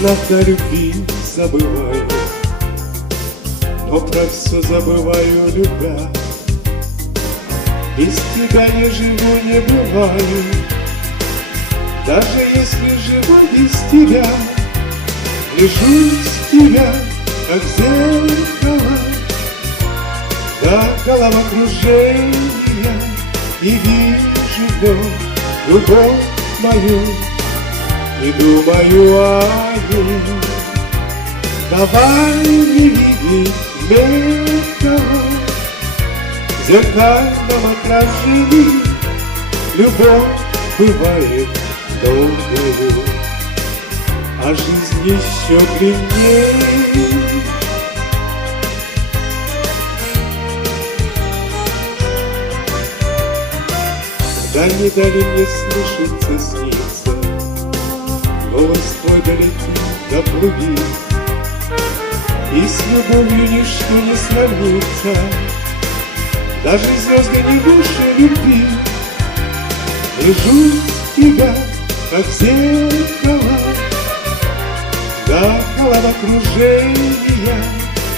Иногда любви забываю, но про все забываю, любя. Без тебя не живу, не бываю, даже если живу без тебя. Гляжу с тебя, как в зеркало, до головокружения, и вижу в нем любовь мою, и думаю о ней. Давай не видеть зеркало, в зеркальном отражении любовь бывает долгою, а жизнь еще длиннее. Дали мне слышится, снится, голос твой далекий доплыви, и с любовью ничто не сравнится, даже звезды не выше любви. Гляжу с тебя, как в зеркало, до головокружения,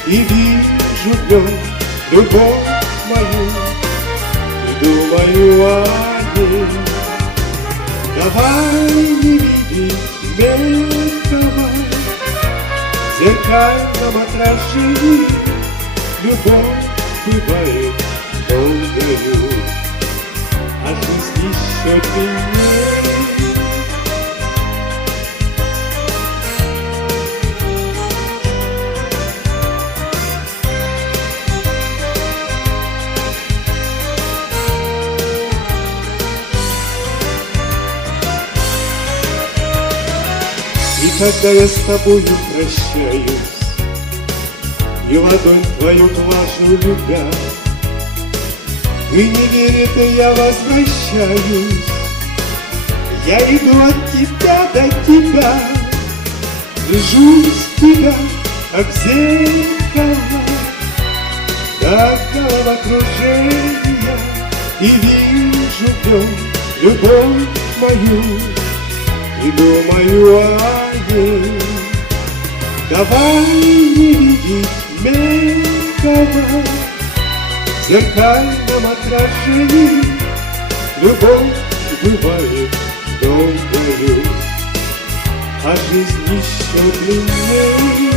и вижу в нем любовь мою, и думаю о ней. Давай не видеть зеркало, в зеркальном отражении любовь бывает долгою, а жизнь еще длиннее. И когда я с тобою прощаюсь, и ладонь твою глажу, любя, ты не веришь, и я возвращаюсь. Я иду от тебя до тебя, гляжу с тебя, как в зеркало, до головокружения, и вижу в нем любовь мою, и думаю о ней. Давай не видеть зеркало, в зеркальном отражении любовь бывает долгою, а жизнь еще длиннее.